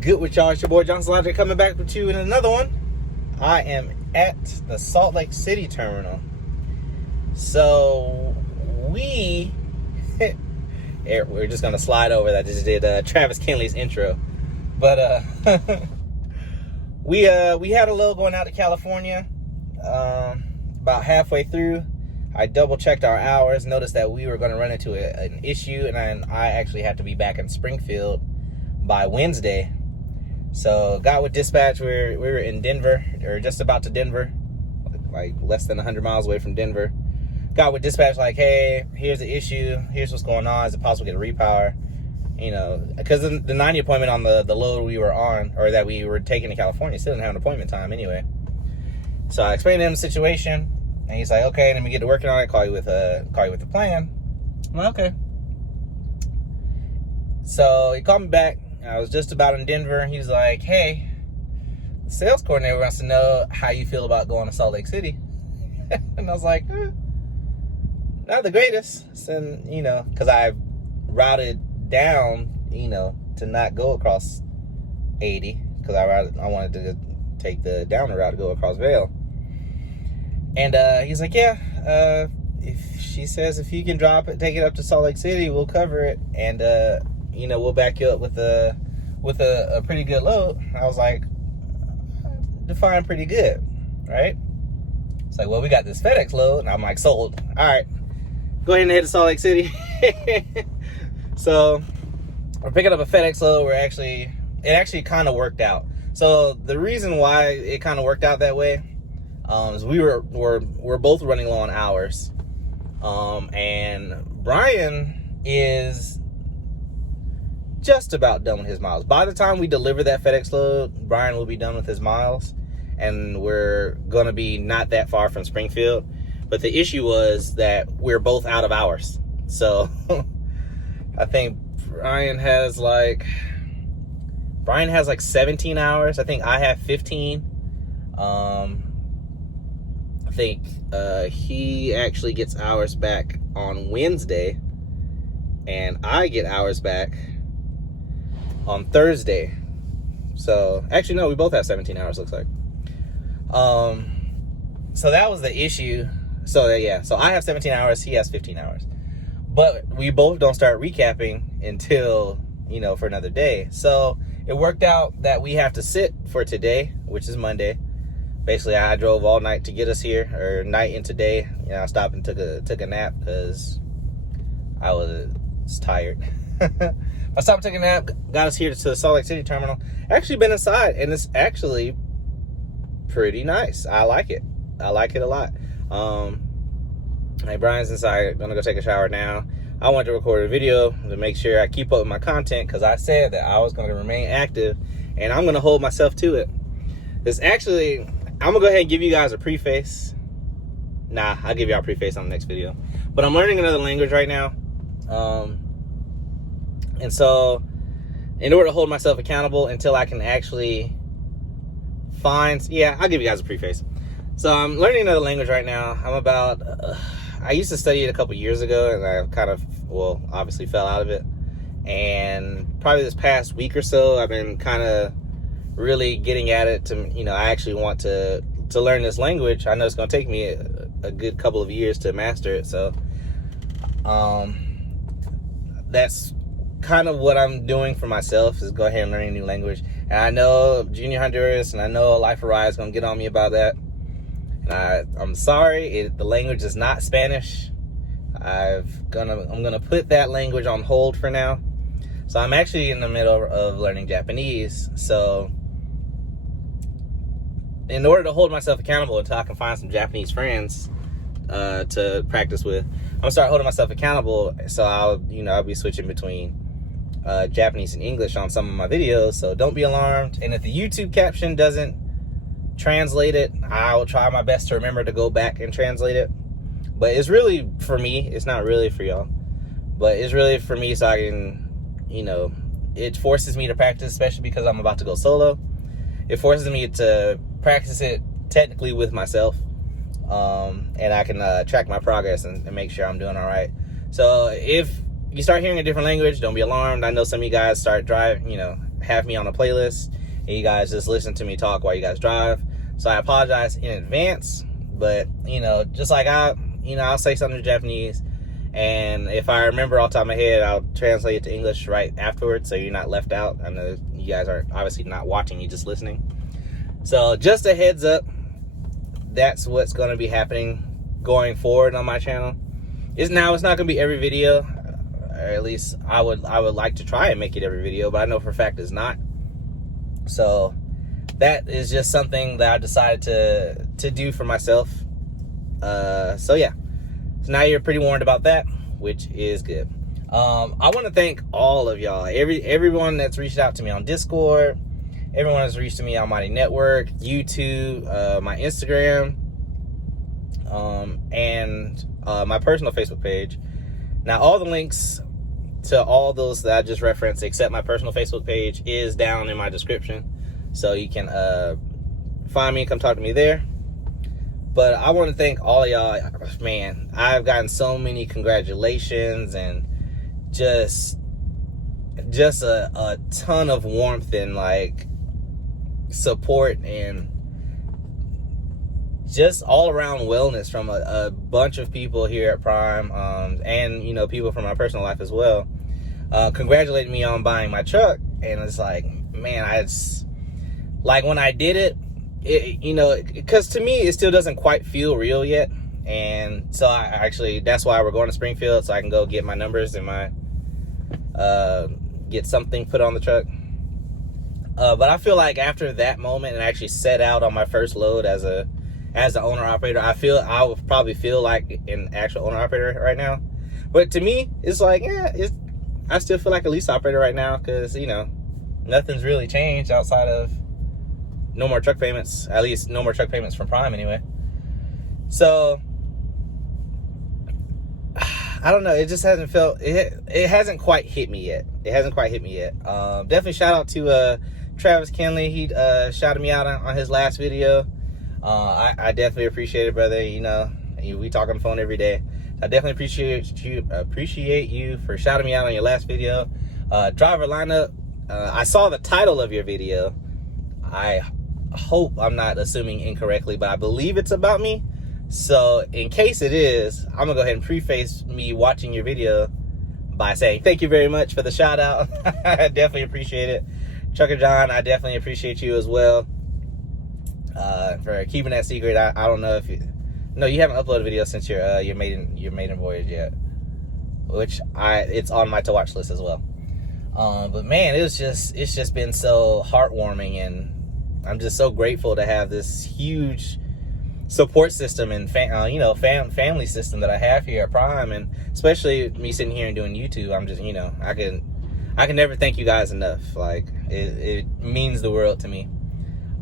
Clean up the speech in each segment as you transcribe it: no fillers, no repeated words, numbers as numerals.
Good with y'all? It's your boy Johnson Logic coming back with you in another one. I am at the Salt Lake City terminal. So we're just gonna slide over that. I just did Travis Kinley's intro, but we had a load going out to California. About halfway through, I double checked our hours, noticed that we were going to run into an issue, and I actually had to be back in Springfield by Wednesday. So got with dispatch. We were in Denver, or just about to Denver, like less than 100 miles away from Denver. Got with dispatch like, hey, here's the issue. Here's what's going on. Is it possible to get a repower? You know, because the 90 appointment on the load we were on, or that we were taking to California, still didn't have an appointment time anyway. So I explained to him the situation, and he's like, okay, let me get to working on it, call you with a plan. I'm like, okay. So he called me back. I was just about in Denver. He's like, hey, the sales coordinator wants to know how you feel about going to Salt Lake City. And I was like, not the greatest. And, you know, because I routed down, you know, to not go across 80, because I wanted to take the downer route to go across Vail. And he's like, yeah, if she says if you can take it up to Salt Lake City, we'll cover it, and you know, we'll back you up with a pretty good load. I was like, define pretty good, right? It's like, well, we got this FedEx load, and I'm like, sold. All right, go ahead and head to Salt Lake City. So we're picking up a FedEx load. It actually kind of worked out. So the reason why it kind of worked out that way is we're both running low on hours, and Brian is just about done with his miles. By the time we deliver that FedEx load, Brian will be done with his miles, and we're gonna be not that far from Springfield. But the issue was that we're both out of hours. So I think Brian has like 17 hours. I think I have 15. I think he actually gets hours back on Wednesday, and I get hours back on Thursday. So actually, no, we both have 17 hours, looks like. So that was the issue. So yeah, so I have 17 hours, he has 15 hours. But we both don't start recapping until, you know, for another day. So it worked out that we have to sit for today, which is Monday. Basically, I drove all night to get us here, or night into day. You know, I stopped and took a nap because I was tired. I stopped and took a nap, got us here to the Salt Lake City terminal. Actually been inside, and it's actually pretty nice. I like it. I like it a lot. Hey, Brian's inside. Gonna go take a shower now. I wanted to record a video to make sure I keep up with my content, because I said that I was going to remain active, and I'm going to hold myself to it. I'm going to go ahead and give you guys a preface. Nah, I'll give y'all a preface on the next video. But I'm learning another language right now. And so, in order to hold myself accountable until I can actually I'll give you guys a preface. So I'm learning another language right now. I used to study it a couple years ago, and I obviously fell out of it. And probably this past week or so, I've been kind of really getting at it to, you know, I actually want to learn this language. I know it's going to take me a good couple of years to master it. So that's kind of what I'm doing for myself, is go ahead and learn a new language. And I know Junior Honduras and I know Life of Rye is going to get on me about that. And I'm sorry, the language is not Spanish. I'm gonna put that language on hold for now. So I'm actually in the middle of learning Japanese. So in order to hold myself accountable until I can find some Japanese friends to practice with, I'm gonna start holding myself accountable. So I'll be switching between Japanese and English on some of my videos. So don't be alarmed. And if the YouTube caption doesn't translate it, I will try my best to remember to go back and translate it. But it's really for me, it's not really for y'all, but it's really for me, so I can, you know, it forces me to practice, especially because I'm about to go solo. It forces me to practice it technically with myself, and I can track my progress and make sure I'm doing all right. So if you start hearing a different language, don't be alarmed. I know some of you guys start driving, have me on a playlist, and you guys just listen to me talk while you guys drive. So I apologize in advance, but just like I'll say something in Japanese, and if I remember off the top of my head, I'll translate it to English right afterwards, so you're not left out. I know you guys are obviously not watching, you're just listening. So just a heads up, that's what's going to be happening going forward on my channel. It's not going to be every video, or at least I would like to try and make it every video, but I know for a fact it's not. So that is just something that I decided to do for myself. So yeah, so now you're pretty warned about that, which is good. I want to thank all of y'all, everyone that's reached out to me on Discord, everyone that's reached to me on my network, YouTube, my Instagram, and my personal Facebook page. Now, all the links to all those that I just referenced, except my personal Facebook page, is down in my description. So you can find me and come talk to me there. But I want to thank all of y'all. Man, I've gotten so many congratulations and just a ton of warmth and like support and just all around wellness from a bunch of people here at Prime, and people from my personal life as well, congratulating me on buying my truck. And it's like, man, like when I did it, because to me it still doesn't quite feel real yet. And so that's why we're going to Springfield, so I can go get my numbers and my get something put on the truck. But I feel like after that moment and actually set out on my first load as the owner operator, I would probably feel like an actual owner operator right now. But to me, it's like, I still feel like a lease operator right now, because nothing's really changed outside of no more truck payments. At least no more truck payments from Prime anyway. So I don't know. It just hasn't it hasn't quite hit me yet. Definitely shout out to Travis Kenley. He shouted me out on his last video. I definitely appreciate it, brother. We talk on the phone every day. I definitely appreciate you for shouting me out on your last video. Driver lineup. I saw the title of your video. I hope I'm not assuming incorrectly, but I believe it's about me. So in case it is, I'm gonna go ahead and preface me watching your video by saying thank you very much for the shout out. I definitely appreciate it. Trucker John, I definitely appreciate you as well for keeping that secret. I don't know if you haven't uploaded a video since your maiden voyage yet, which it's on my to watch list as well. But man, it's just been so heartwarming, and I'm just so grateful to have this huge support system and family system that I have here at Prime, and especially me sitting here and doing YouTube. I'm just I can never thank you guys enough. Like it means the world to me.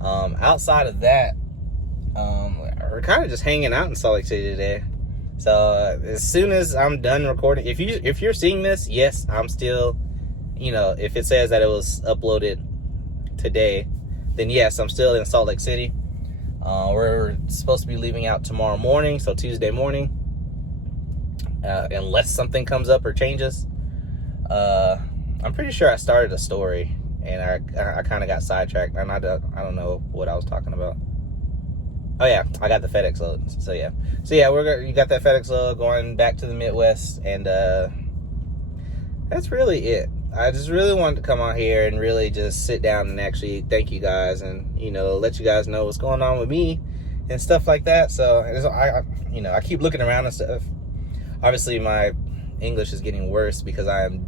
Outside of that, we're kind of just hanging out in Salt Lake City today. So as soon as I'm done recording, if you're seeing this, yes, I'm still, if it says that it was uploaded today, then yes, I'm still in Salt Lake City. We're supposed to be leaving out tomorrow morning, so Tuesday morning, unless something comes up or changes. I'm pretty sure I started a story and I kind of got sidetracked, and I don't know what I was talking about. Oh yeah, I got the FedEx load. So yeah, you got that FedEx load going back to the Midwest, and that's really it. I just really wanted to come out here and really just sit down and actually thank you guys, and let you guys know what's going on with me and stuff like that. So I keep looking around and stuff. Obviously my English is getting worse because I am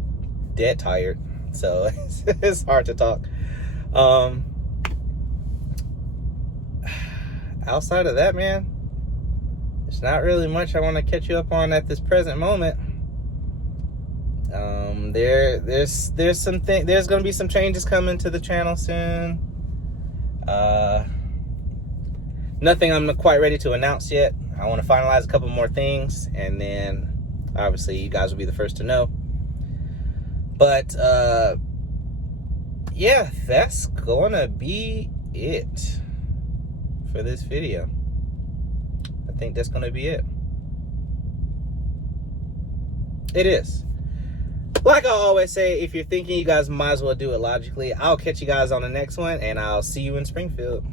dead tired, so it's hard to talk. Outside of that, man, there's not really much I want to catch you up on at this present moment. There's going to be some changes coming to the channel soon. Nothing I'm quite ready to announce yet. I want to finalize a couple more things, and then obviously you guys will be the first to know. But yeah, that's gonna be it for this video. I think that's gonna be it. It is. Like I always say, if you're thinking, you guys might as well do it logically. I'll catch you guys on the next one, and I'll see you in Springfield.